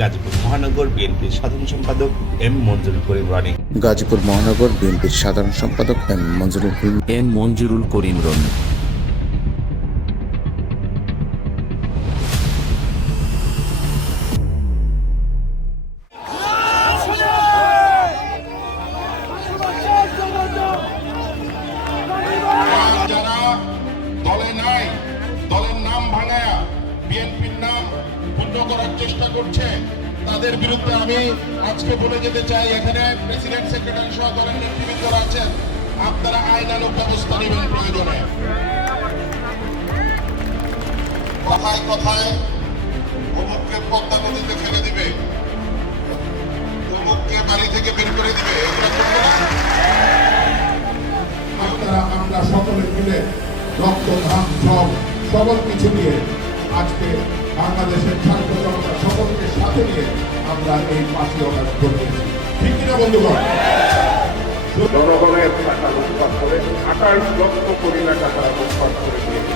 গাজীপুর মহানগর বিএনপির সাধারণ সম্পাদক এম মঞ্জুরুল করিম রনি। গাজীপুর মহানগর বিএনপির সাধারণ সম্পাদক এম মঞ্জুরুল করিম রনি। যারা দলে নাই, দলের নাম ভাঙায়া বিএনপির নাম পূর্ণ করার চেষ্টা করছে, তাদের বিরুদ্ধে আমি আজকে বলে যেতে চাই, এখানে প্রেসিডেন্ট সেক্রেটারি সহ দলের নেতৃবৃন্দরা আছেন, আপনারা আইনানুগ ব্যবস্থা নেবেন প্রয়োজনে। কথায় কথায় অমুককে পদ্মা নদীতে ফেলে দিবে, অমুককে বাড়ি থেকে বের করে দিবে, এগুলো করবে না। আপনারা আমরা সকলে মিলে রক্ত ঘাম সকল কিছু নিয়ে আজকে বাংলাদেশের ছাত্র জনতা সকলকে সাথে নিয়ে আমরা এই 5ই অগাস্ট করতেছি, ঠিক কিনা বন্ধুগণ? জনগণের টাকা লুটপাট করে 28 লক্ষ কোটি টাকা তারা লুটপাট করে দিয়েছে।